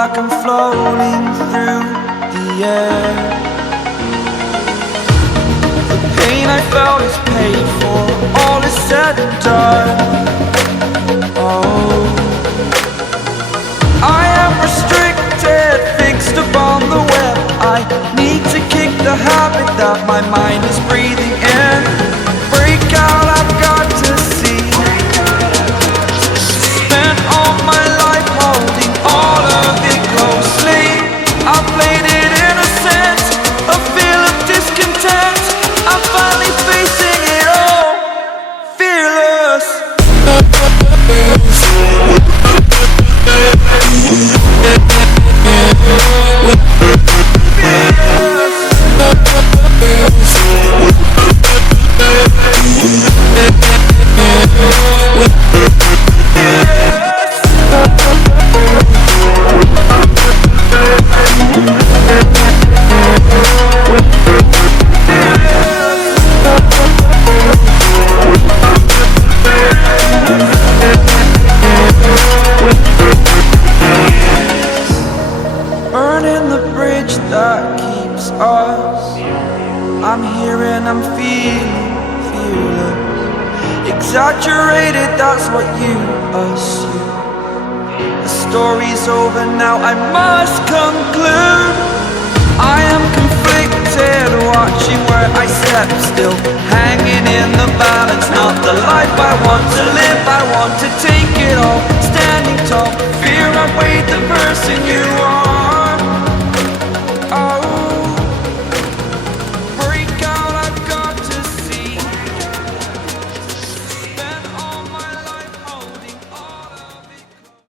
like I'm floating through the air. The pain I felt is paid for, all is said and done. Oh, I am restricted, fixed upon the web. I need to kick the habit that my mind is breathing in. Break out, I've got to see. Spent all my life holding all of it closely. I played it innocent, a feel of discontent. I'm finally facing it all, fearless. Burning the bridge that keeps us. I'm here and I'm feeling fearless. Exaggerated, that's what you assume. The story's over now, I must conclude. I am conflicted, watching where I step still, hanging in the balance. Not the life I want to live, I want to take it all. Standing tall, fear I weighed the person you are.